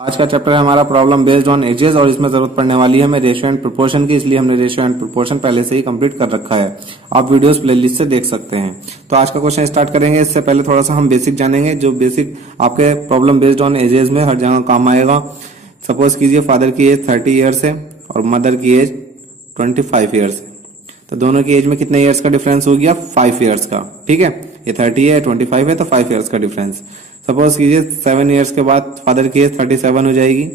आज का चैप्टर है हमारा प्रॉब्लम बेस्ड ऑन एजेस और इसमें जरूरत पड़ने वाली है हमें रेशियो एंड प्रोपोर्शन की, इसलिए हमने रेशियो एंड प्रोपोर्शन पहले से ही कंप्लीट कर रखा है। आप वीडियोस प्लेलिस्ट से देख सकते हैं। तो आज का क्वेश्चन स्टार्ट करेंगे। इससे पहले थोड़ा सा हम बेसिक जानेंगे, जो बेसिक आपके प्रॉब्लम बेस्ड ऑन एजेस में हर जगह काम आएगा। सपोज कीजिए फादर की एज 30 ईयर्स है और मदर की एज 25 ईयर्स है, तो दोनों की एज में कितने ईयर्स का डिफरेंस हो गया? 5 ईयर्स का। ठीक है, ये 30 है 25 है तो 5 ईयर्स का डिफरेंस। सपोज कीजिए 7 ईयर्स के बाद फादर की एज 37 हो जाएगी,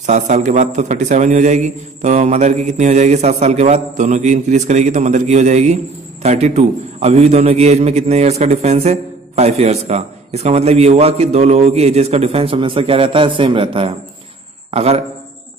7 साल के बाद तो 37 ही हो जाएगी। तो मदर की कितनी हो जाएगी 7 साल के बाद? दोनों की इंक्रीज करेगी तो मदर की हो जाएगी 32। अभी भी दोनों की एज में कितने ईयर्स का डिफरेंस है? 5 ईयर्स का। इसका मतलब ये हुआ कि दो लोगों की एजेस का डिफरेंस हमेशा क्या रहता है? सेम रहता है। अगर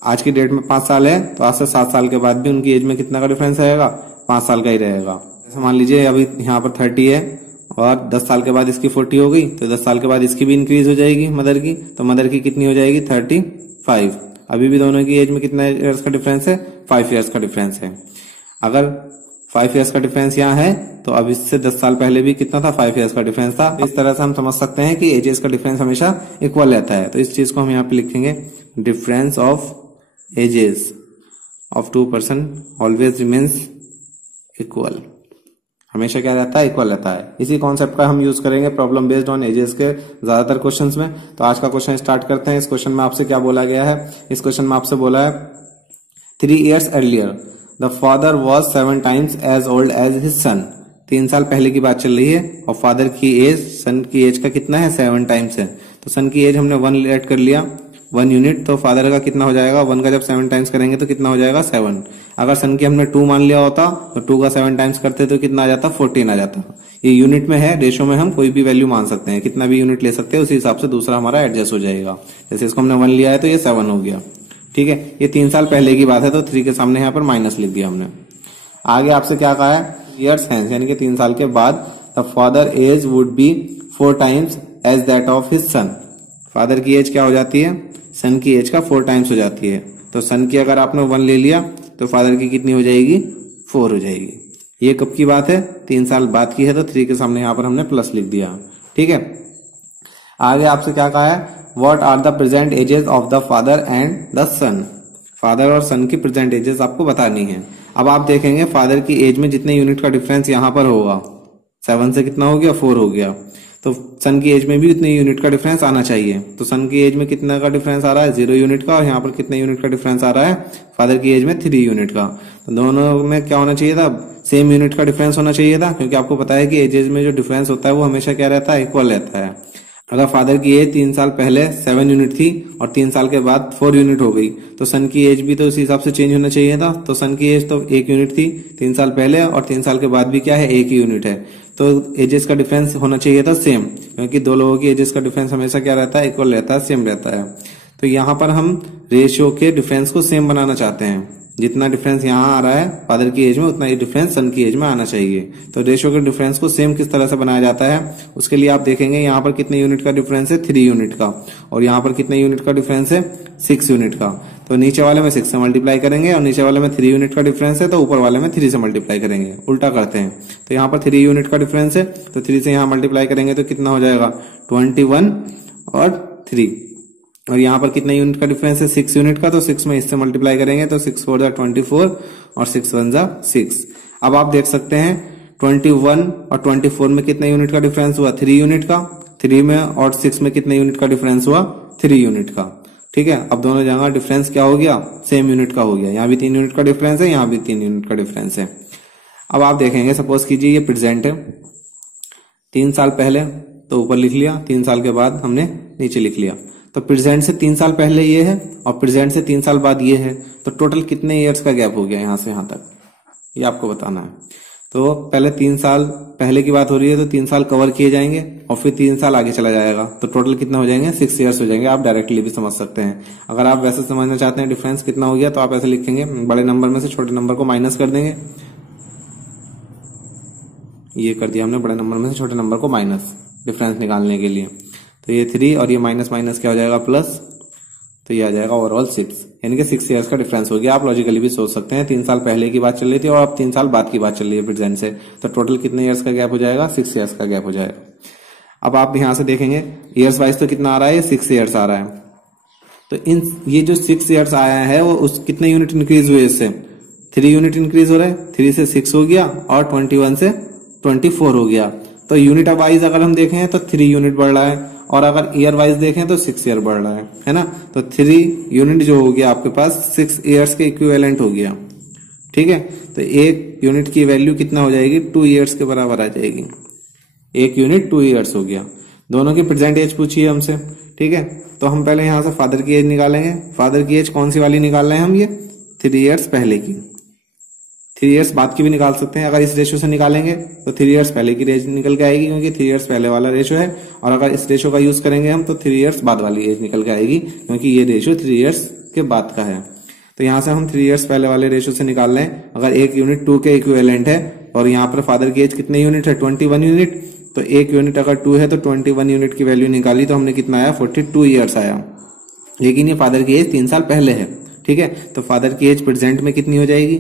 आज की डेट में 5 साल है तो आज से 7 साल के बाद भी उनकी एज में कितना का डिफरेंस रहेगा? 5 साल का ही रहेगा। जैसे मान लीजिए अभी यहाँ पर 30 है और 10 साल के बाद इसकी 40 हो गई, तो 10 साल के बाद इसकी भी इंक्रीज हो जाएगी मदर की, तो मदर की कितनी हो जाएगी? 35। अभी भी दोनों की एज में कितना ईयर्स का डिफरेंस है? 5 ईयर्स का डिफरेंस है। अगर 5 ईयर्स का डिफरेंस यहाँ है तो अब इससे 10 साल पहले भी कितना था? 5 ईयर्स का डिफरेंस था। इस तरह से हम समझ सकते हैं कि एजेस का डिफरेंस हमेशा इक्वल रहता है। तो इस चीज को हम यहाँ पे लिखेंगे, difference of ages of 2 person always remains equal. हमेशा क्या रहता है? इक्वल रहता है। इसी कॉन्सेप्ट का हम यूज करेंगे प्रॉब्लम बेस्ड ऑन एजेस के ज्यादातर क्वेश्चंस में। तो आज का क्वेश्चन स्टार्ट करते हैं। इस क्वेश्चन में आपसे क्या बोला गया है? इस क्वेश्चन में आपसे बोला है 3 years earlier the father was 7 times as old as his son. 3 साल पहले की बात चल रही है और फादर की एज सन की एज का कितना है? 7 times है। तो सन की एज हमने 1 ऐड कर लिया, 1 यूनिट। तो फादर का कितना हो जाएगा? 1 का जब 7 टाइम्स करेंगे तो कितना हो जाएगा? 7। अगर सन की हमने 2 मान लिया होता तो 2 का 7 टाइम्स करते तो कितना आ जाता? 14 आ जाता। ये यूनिट में है, रेशो में हम कोई भी वैल्यू मान सकते हैं, कितना भी यूनिट ले सकते हैं, उसी हिसाब से दूसरा हमारा एडजस्ट हो जाएगा। जैसे इसको हमने 1 लिया है तो ये 7 हो गया। ठीक है, ये 3 साल पहले की बात है तो 3 के सामने यहाँ पर माइनस लिख दिया हमने। आगे आपसे क्या कहा है? ईयर्स हैंस, यानी कि 3 साल के बाद the father age would be 4 times as that of his son. Father की एज क्या हो जाती है? सन की एज का 4 टाइम्स हो जाती है। तो सन की अगर आपने 1 ले लिया तो फादर की कितनी हो जाएगी? 4 हो जाएगी। ये कब की बात है? 3 साल बाद की है, तो 3 के सामने यहां पर हमने प्लस लिख दिया। ठीक है, आगे आपसे क्या कहा है? What are the present ages of the father and the son. Father और सन की प्रेजेंट एजेस आपको बतानी है। अब आप देखेंगे फादर की एज में जितने यूनिट का डिफरेंस यहां पर होगा, 7 से कितना हो गया? 4 हो गया। तो सन की एज में भी उतने यूनिट का डिफरेंस आना चाहिए। तो सन की एज में कितना का डिफरेंस आ रहा है? 0 यूनिट का। और यहाँ पर कितने यूनिट का डिफरेंस आ रहा है? फादर की एज में 3 यूनिट का। तो दोनों में क्या होना चाहिए था? सेम यूनिट का डिफरेंस होना चाहिए था, क्योंकि आपको पता है कि एजेस में जो डिफरेंस होता है वो हमेशा क्या रहता है? इक्वल रहता है। अगर फादर की एज 3 साल पहले 7 यूनिट थी और 3 साल के बाद 4 यूनिट हो गई, तो सन की एज भी तो उसी हिसाब से चेंज होना चाहिए था। तो सन की एज तो 1 यूनिट थी 3 साल पहले, और 3 साल के बाद भी क्या है? 1 ही यूनिट है। तो एजेस का डिफरेंस होना चाहिए था सेम, क्योंकि दो लोगों की एजेस का डिफरेंस हमेशा क्या रहता है? इक्वल रहता है, सेम रहता है। तो यहाँ पर हम रेशियो के डिफरेंस को सेम बनाना चाहते हैं। जितना डिफरेंस यहाँ आ रहा है फादर की एज में, उतना ही डिफरेंस सन की एज में आना चाहिए। तो रेशियो के डिफरेंस को सेम किस तरह से बनाया जाता है, उसके लिए आप देखेंगे यहाँ पर कितने यूनिट का डिफरेंस है? 3 यूनिट का। और यहाँ पर कितने यूनिट का डिफरेंस है? 6 यूनिट का। तो नीचे वाले में 6 से मल्टीप्लाई करेंगे और नीचे वाले में 3 यूनिट का डिफरेंस है, तो ऊपर वाले में 3 से मल्टीप्लाई करेंगे। उल्टा करते हैं। तो यहाँ पर 3 यूनिट का डिफरेंस है, तो 3 से यहाँ मल्टीप्लाई करेंगे तो कितना हो जाएगा? 21 और 3। और यहाँ पर कितना यूनिट का डिफरेंस है? 6 यूनिट का। तो 6 में इससे मल्टीप्लाई करेंगे तो 6 4 जा 24 और 6 1 जा 6। अब आप देख सकते हैं 21 और 24 में कितने यूनिट का डिफरेंस हुआ? 3 यूनिट का। 3 में और 6 में कितने यूनिट का डिफरेंस हुआ? 3 यूनिट का। ठीक है, अब दोनों जगह डिफरेंस क्या हो गया? सेम यूनिट का हो गया। यहाँ भी 3 यूनिट का डिफरेंस है, यहाँ भी 3 यूनिट का डिफरेंस है। अब आप देखेंगे, सपोज कीजिए ये प्रेजेंट है, 3 साल पहले तो ऊपर लिख लिया, 3 साल के बाद हमने नीचे लिख लिया। तो प्रेजेंट से 3 साल पहले ये है और प्रेजेंट से 3 साल बाद ये है, तो टोटल कितने ईयर्स का गैप हो गया यहां से यहां तक, ये आपको बताना है। तो पहले 3 साल पहले की बात हो रही है, तो 3 साल कवर किए जाएंगे और फिर 3 साल आगे चला जाएगा, तो टोटल कितना हो जाएंगे? 6 ईयर्स हो जाएंगे। आप डायरेक्टली भी समझ सकते हैं। अगर आप वैसे समझना चाहते हैं डिफरेंस कितना हो गया, तो आप ऐसे लिखेंगे, बड़े नंबर में से छोटे नंबर को माइनस कर देंगे। ये कर दिया हमने, बड़े नंबर में से छोटे नंबर को माइनस, डिफरेंस निकालने के लिए। तो ये 3 और ये माइनस माइनस क्या हो जाएगा? प्लस। तो ये आ जाएगा ओवरऑल 6, यानी कि 6 ईयर्स का डिफरेंस हो गया। आप लॉजिकली भी सोच सकते हैं, 3 साल पहले की बात चल रही थी और अब 3 साल बाद की बात चल रही है प्रेजेंट से, तो टोटल कितने ईयर्स का गैप हो जाएगा? 6 ईयर्स का गैप हो जाएगा। अब आप यहां से देखेंगे ईयर्स वाइज तो कितना आ रहा है? 6 ईयर्स आ रहा है। तो ये जो 6 ईयर्स आया है वो उस कितने यूनिट इंक्रीज हुए इससे 3 यूनिट इंक्रीज हो रहा है। 3 से 6 हो गया और 21 से 24 हो गया। तो यूनिट वाइज अगर हम देखें तो 3 यूनिट बढ़ रहा है और अगर ईयर वाइज देखें तो 6 ईयर बढ़ रहा है ना। तो 3 यूनिट जो हो गया आपके पास 6 ईयर्स के इक्विवेलेंट हो गया। ठीक है, तो एक यूनिट की वैल्यू कितना हो जाएगी 2 ईयर्स के बराबर आ जाएगी। एक यूनिट 2 ईयर्स हो गया। दोनों की प्रेजेंट एज पूछी है हमसे। ठीक है, तो हम पहले यहां से फादर की एज निकालेंगे। फादर की एज कौन सी वाली निकाल रहे हैं हम, ये 3 ईयर्स पहले की। 3 ईयर्स बाद की भी निकाल सकते हैं। अगर इस रेशो से निकालेंगे तो 3 ईयर्स पहले की एज निकल के आएगी, क्योंकि 3 ईयर्स पहले वाला रेशो है। और अगर इस रेशो का यूज करेंगे हम तो 3 ईयर्स बाद वाली एज निकल के आएगी, क्योंकि ये रेशो 3 ईयर्स के बाद का है। तो यहां से हम 3 ईयर्स पहले वाले रेशो से निकाल रहे हैं। अगर एक यूनिट 2 के इक्विवेलेंट है और यहाँ पर फादर की एज कितने यूनिट है 21 यूनिट, तो एक यूनिट अगर 2 है तो 21 यूनिट की वैल्यू निकाली तो हमने कितना आया 42 ईयर्स आया। लेकिन ये फादर की एज 3 साल पहले है। ठीक है, तो फादर की एज प्रेजेंट में कितनी हो जाएगी,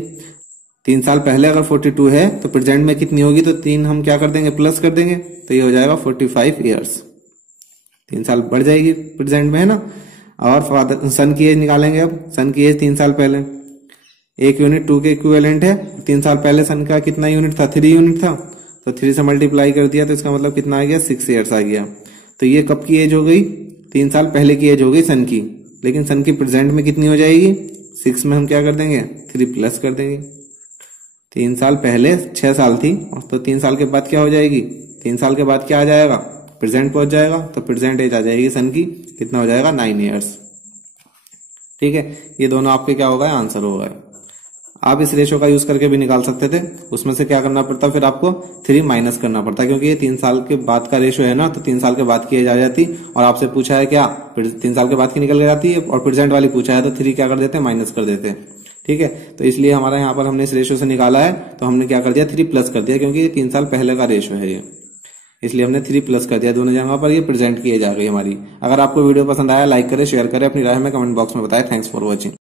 3 साल पहले अगर 42 है तो प्रेजेंट में कितनी होगी, तो 3 हम क्या कर देंगे प्लस कर देंगे, तो ये हो जाएगा 45 ईयर्स। 3 साल बढ़ जाएगी प्रेजेंट में, है ना। और फादर सन की एज निकालेंगे। अब सन की एज 3 साल पहले, एक यूनिट 2 के इक्विवेलेंट है। 3 साल पहले सन का कितना यूनिट था 3 यूनिट था, तो 3 से मल्टीप्लाई कर दिया तो इसका मतलब कितना आ गया 6 ईयर्स आ गया। तो ये कब की एज हो गई, 3 साल पहले की एज हो गई सन की। लेकिन सन की प्रेजेंट में कितनी हो जाएगी, 6 में हम क्या कर देंगे 3 प्लस कर देंगे। 3 साल पहले 6 साल थी, तो 3 साल के बाद क्या हो जाएगी, 3 साल के बाद क्या आ जाएगा प्रेजेंट पहुंच जाएगा। तो प्रेजेंट एज आ जाएगी सन की, कितना हो जाएगा 9 ईयर्स। ठीक है, ये दोनों आपके क्या होगा आंसर होगा। आप इस रेशो का यूज करके भी निकाल सकते थे। उसमें से क्या करना पड़ता, फिर आपको 3 माइनस करना पड़ता, क्योंकि ये 3 साल के बाद का रेशो है ना, तो 3 साल के बाद की एज आ जाती। और आपसे पूछा है क्या 3 साल के बाद की निकल के जाती है, और प्रेजेंट वाली पूछा है तो 3 क्या कर देते हैं माइनस कर देते हैं। ठीक है, तो इसलिए हमारा यहाँ पर हमने इस रेशो से निकाला है, तो हमने क्या कर दिया 3 प्लस कर दिया, क्योंकि ये 3 साल पहले का रेशो है ये, इसलिए हमने 3 प्लस कर दिया दोनों जगह पर। ये प्रेजेंट की एज आ गई हमारी। अगर आपको वीडियो पसंद आया लाइक करें, शेयर करें, अपनी राय में कमेंट बॉक्स में बताएं। Thanks for watching.